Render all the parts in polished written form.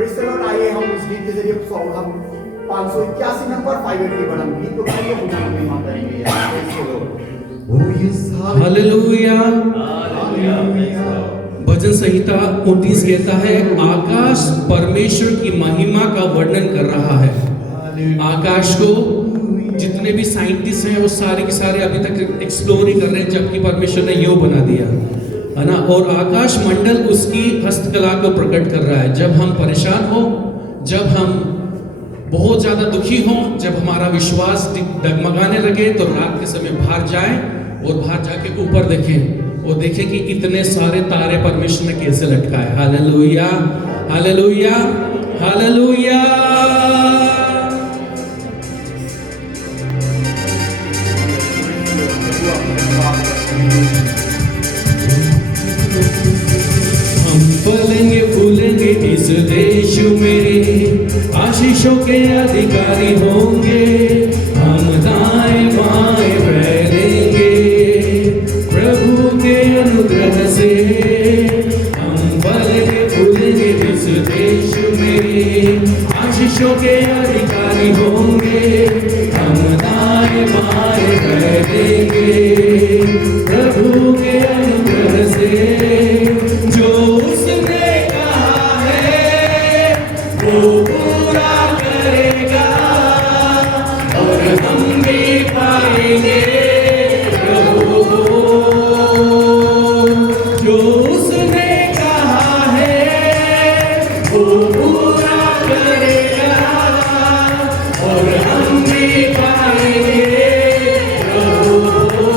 Praise the Lord. आइए हम इस गीत के जरिए सॉन्ग हम 581 नंबर 580 पर हम गीत को गाएंगे, पुनः हम महिमा करेंगे। Praise the lord. Oh yes hallelujah. भजन संहिता 29 कहता है, आकाश परमेश्वर की महिमा का वर्णन कर रहा है। आकाश को जितने भी साइंटिस्ट हैं वो सारे के सारे अभी तक एक्सप्लोर ही कर रहे हैं, जबकि परमेश्वर ने यो बना दिया है ना। और आकाश मंडल उसकी हस्तकला को प्रकट कर रहा है। जब हम परेशान हो, जब हम बहुत ज्यादा दुखी हो, जब हमारा विश्वास डगमगाने लगे, तो रात के समय बाहर जाएं और बाहर जाके ऊपर देखें और देखें कि इतने सारे तारे परमेश्वर ने कैसे लटकाए। Hallelujah, hallelujah, hallelujah. हम फलेंगे फूलेंगे इस देश में, आशीषों के अधिकारी होंगे। हम दाएं बाएं फैलेंगे प्रभु के अनुग्रह से। हम फलेंगे फूलेंगे इस देश में, आशीषों के अधिकारी होंगे। हम दाएं बाएं फैलेंगे प्रभु के अनुग्रह से। जो उसने कहा है वो पूरा करेगा, और हम भी पाएंगे प्रभु को। जो उसने कहा है वो पूरा करेगा, और हम भी पाएंगे प्रभु को।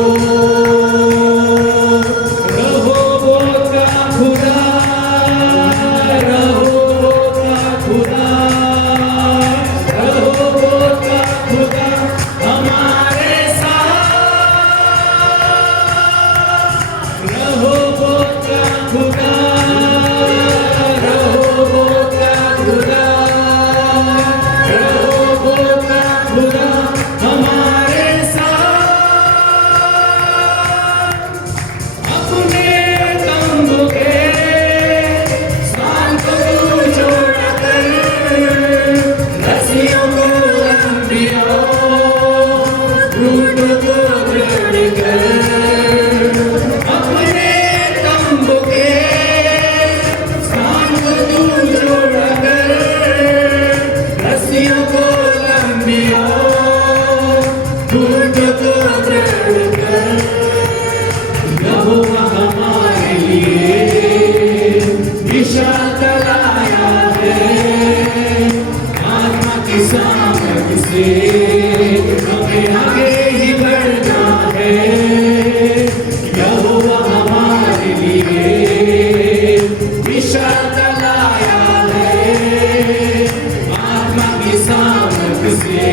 हमें आगे ही बढ़ना है। यहोवा हमारे लिए दिशा लाया है। आत्मा की सामर्थ से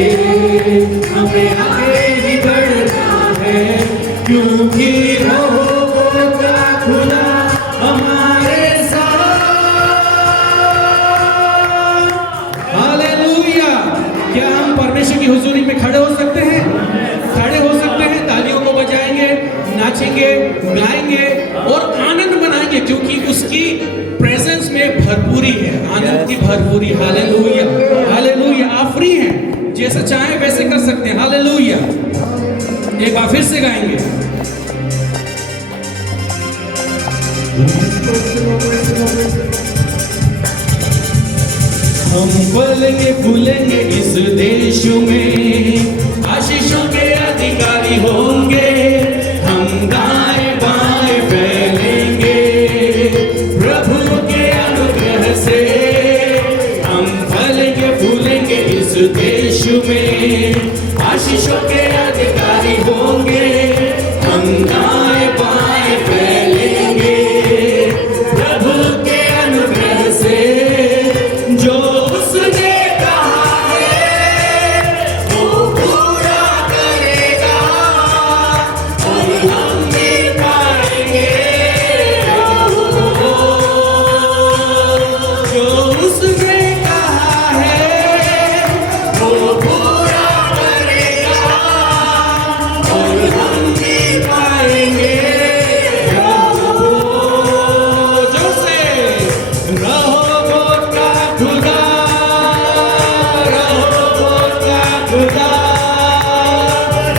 हमें आगे ही बढ़ना है, क्योंकि रोह का खुदा हमारे साथ। हालेलुया। क्या हम परमेश्वर की हुजूरी में खड़े हो सकते हैं? खड़े हो सकते हैं, तालियों को बजाएंगे, नाचेंगे, गाएंगे और आनंद मनाएंगे, क्योंकि उसकी प्रेजेंस में भरपूरी है, आनंद की भरपूरी। Hallelujah, hallelujah. आप फ्री हैं, जैसे चाहें वैसे कर सकते हैं। हालेलुया। एक बार फिर से गाएंगे। हम फलेंगे फूलेंगे इस देश में, आशीषों के अधिकारी होंगे। हम दाएं बाएं फैलेंगे प्रभु के अनुग्रह से। हम फलेंगे फूलेंगे इस देश में, आशीषों के अधिकारी होंगे। हम दाएं बाएं फैलेंगे प्रभु के अनुग्रह से। जो उसने कहा है वो पूरा करेगा, और हम भी पाएंगे प्रभु को। जो उसने कहा है वो खुदा, रहोबोत का खुदा,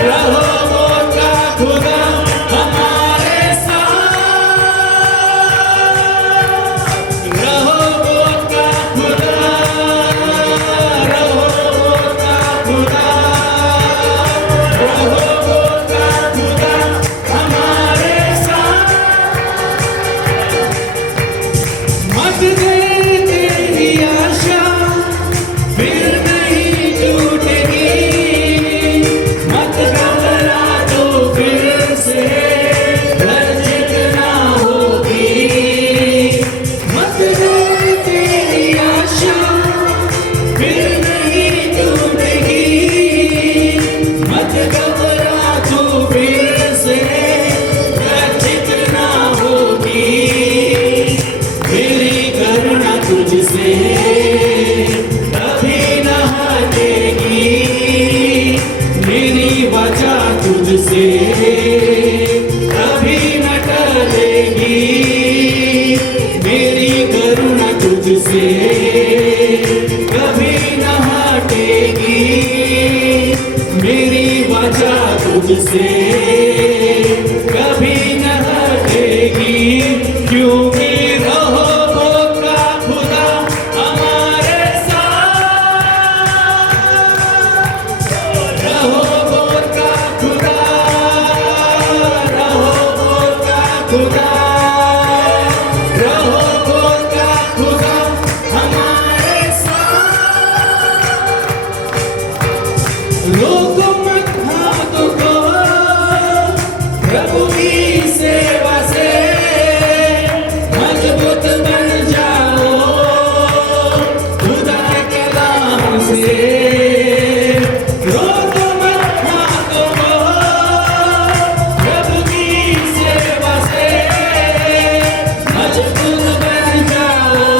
रहोबोत का खुदा हमारे साथ, रहोबोत का खुदा, रहोबोत का खुदा, रहोबोत का खुदा हमारे साथ। मत दे तेरी आशा फिर नहीं टूटेगी, मत घबरा तो फिर से लज्जित ना होगी। मत दे तेरी आशा फिर नहीं टूटेगी, मत घबरा तो फिर से लज्जित ना होगी। मेरी करुणा तुझसे कभी न हटेगी, मेरी वजह तुझसे कभी न टलेगी। मेरी करुणा तुझसे कभी न हटेगी, मेरी वजह तुझसे कभी न हटेगी। क्योंकि रहोबोत का खुदा हमारे साथ, रहोबोत का खुदा, रहोबोत का खुदा, रहोबोत का खुदा हमारे साथ। रोको मत हाथों को प्रभु की सेवा से, मजबूत बन जाओ खुदा के कलाम से। रोको मत हाथों को प्रभु की सेवा से, मजबूत बन जाओ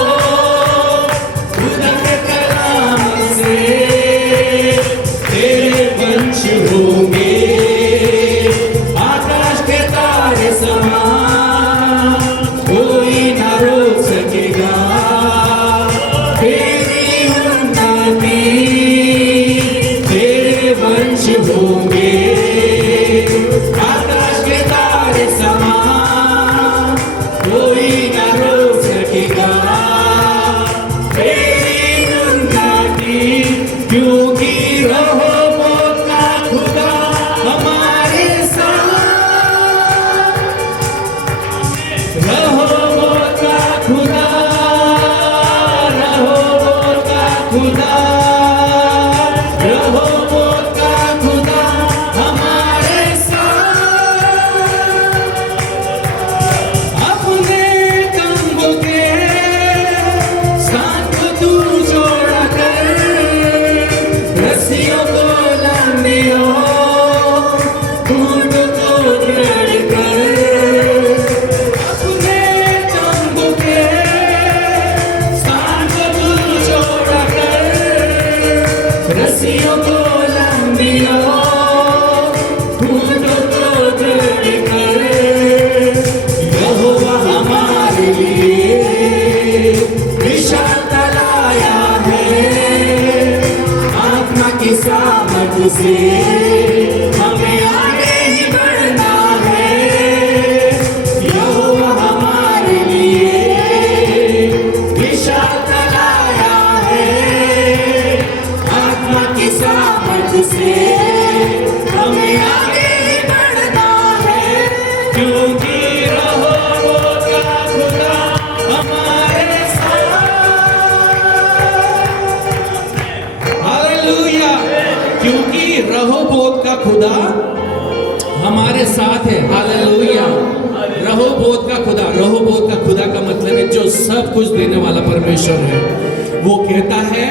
खुदा के कलाम से। तेरे वंश होंगे आकाश के तारे समान, कोई न रोक सकेगा तेरी उन्नति। तेरे वंश होंगे आकाश के तारे समान, कोई न रोक सकेगा तेरी उन्नति। क्योंकि रहोबोत का खुदा हमारे साथ, रहोबोत का खुदा, रहोबोत का खुदा, रहोबोत का खुदा हमारे साथ। अपने तंबू के साथ तू जोड़ा कर, रस्सियों को लंबियों खूंट को दृढ़ कर। अपने तंबू के साथ तू जोड़ा कर, रस्सियों को लंबियों खूंट को दृढ़ कर। यहोवा हमारे लिए विशाल तलाया है, आत्मा की सामर्थ से हमें आगे ही बढ़ना है। यहोवा हमारे लिए विशाल तलाया है, आत्मा की सामर्थ से हमें आगे ही बढ़ना है। क्योंकि रहोबोत का खुदा हमारे साथ। हालेलुया। क्योंकि रहोबोत का खुदा हमारे साथ है। हालेलुया। रहोबोत का खुदा, रहोबोत का खुदा का मतलब है जो सब कुछ देने वाला परमेश्वर है। वो कहता है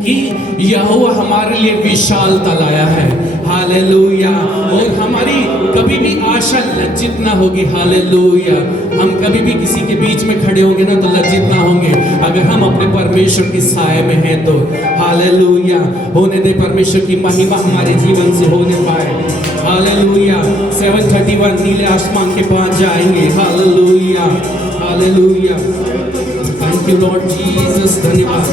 कि यहोवा हमारे लिए विशाल तलाया है। हालेलुया। और हमारी कभी भी आशा लज्जित ना होगी। हालेलुया। हम कभी भी किसी के बीच में खड़े होंगे ना तो लज्जित ना होंगे, अगर हम अपने परमेश्वर के साए में हैं तो। हालेलुया। होने दे परमेश्वर की महिमा हमारे जीवन से होने पाए। हालेलुया। 731 नीले आसमान के पास जाएंगे। Hallelujah. Hallelujah. Thank you Lord Jesus, धन्यवाद।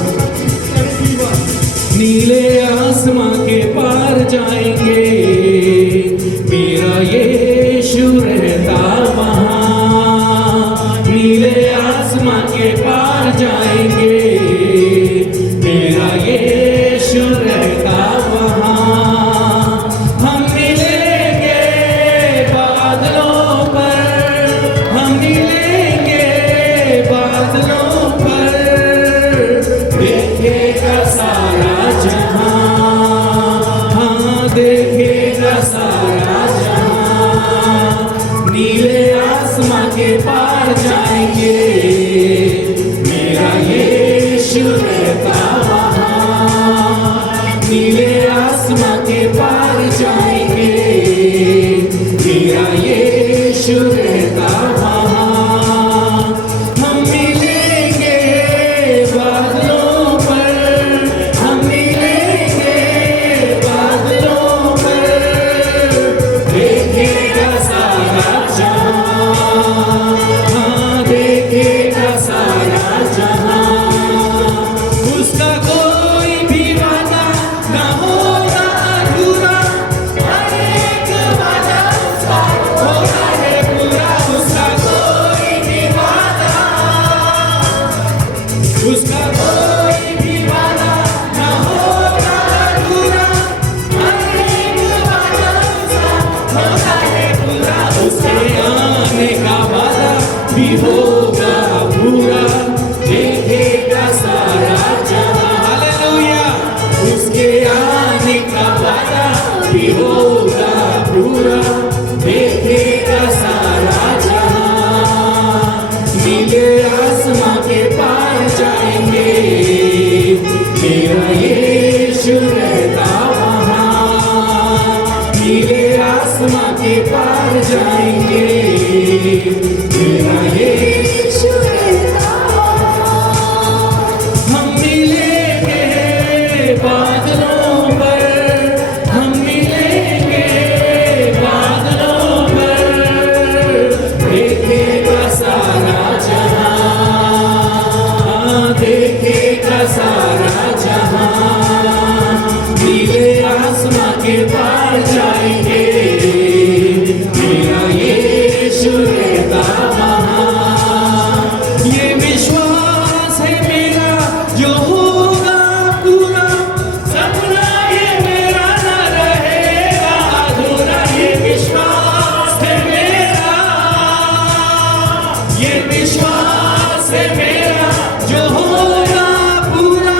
नीले आसमां के पार जाएंगे, मेरा यीशु रहता वहाँ। नीले आसमां के पार जाएंगे, मेरा यीशु रहता वहाँ। हम मिलेंगे बादलों पर, हम मिलेंगे बादलों पर, देखेगा सारा जहां, हाँ देखेगा सारा जहां। नीले आसमां के पार जाएंगे, मेरा यीशु रहता वहाँ। नीले आसमां के पार जाएंगे, मेरा यीशु रहता वहाँ। हम मिलेंगे बादलों पर, हम मिलेंगे बादलों पर, देखेगा सारा जहां, हाँ देखेगा सारा जहां। उसका कोई भी वादा ना होगा अधूरा, हर एक वादा उसका होता है पूरा। उसका कोई भी वादा, उसका कोई भी वादा ना होगा अधूरा, हर एक वादा उसका होता है पूरा। उसके आने का वादा भी होगा पूरा, देखेगा सारा जहां, हालेलुया। उसके आने का वादा भी होगा पूरा, देखेगा सारा जहां। नीले आसमां के पार जाएंगे, मेरा यीशु रहता वहाँ। नीले आसमां के पार जाएंगे, मेरा यीशु रहता वहाँ। हम मिलेंगे बादलों पर, हम मिलेंगे बादलों पर, देखेगा सारा जहां, देखेगा सारा जहां। नीले आसमां के पार जाएंगे, मेरा यीशु रहता वहाँ। ये विश्वास है मेरा जो होगा पूरा, सपना ये मेरा न रहेगा अधूरा। ये विश्वास है मेरा, ये विश्वास है मेरा जो होगा पूरा,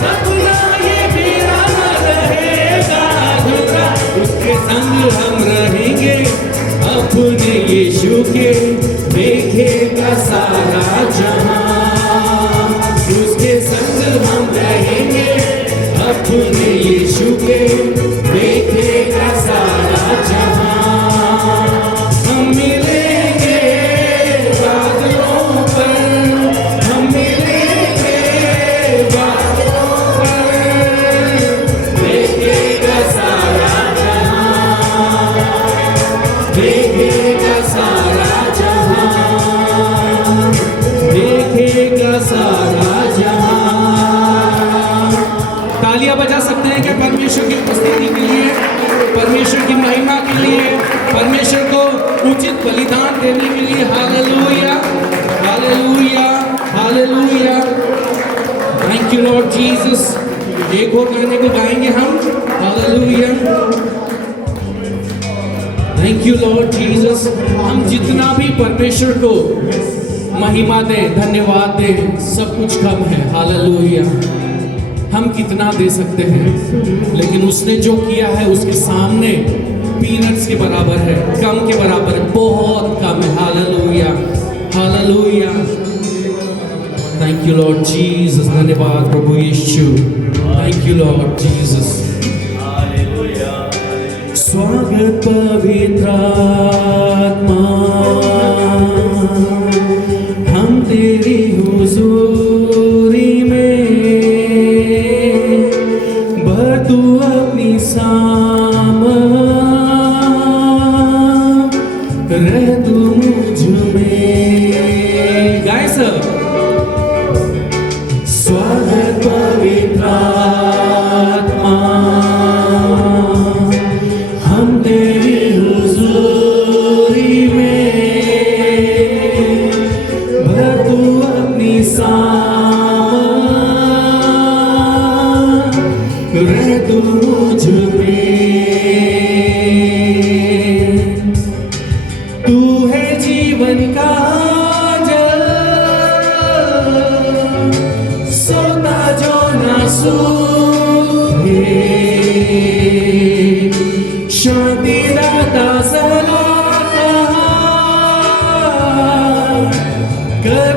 सपना ये मेरा न रहेगा अधूरा। उसके संग हम रहेंगे अपने यीशु के, देखेगा सारा जहां। उसके संग हम रहेंगे अपने यीशु के, देखेगा सारा जहां। हम मिलेंगे बादलों पर, हम मिलेंगे बादलों पर, देखेगा सारा जहां, देखेगा सारा जहां, देखेगा सारा जहां। तालियां बजा सकते हैं क्या परमेश्वर की उपस्थिति के लिए, परमेश्वर की महिमा के लिए, परमेश्वर को उचित बलिदान देने के लिए? Hallelujah, hallelujah, hallelujah. Thank you Lord Jesus. एक और गाने को गाएंगे हम, hallelujah. Thank you Lord Jesus. हम जितना भी परमेश्वर को महिमा दें, धन्यवाद दें, सब कुछ कम है, हालेलुया। हम कितना दे सकते हैं, लेकिन उसने जो किया है उसके सामने पीनट्स के बराबर है, कम के बराबर है, बहुत कम है, hallelujah, hallelujah. Thank you Lord Jesus, धन्यवाद प्रभु यीशु, थैंक यू लॉर्ड जीसस। स्वागत पवित्र आत्मा, हम तेरी हुजूरी में, भर तू अपनी सामर्थ, रह तू मुझ में। गाए सब आत्मा हम तेरी हुजूरी में भर तू अपनी सामर्थ रह तू मुझ में तू है जीवन का जल सोता जो ना सूखे शांति दाता सलाह कर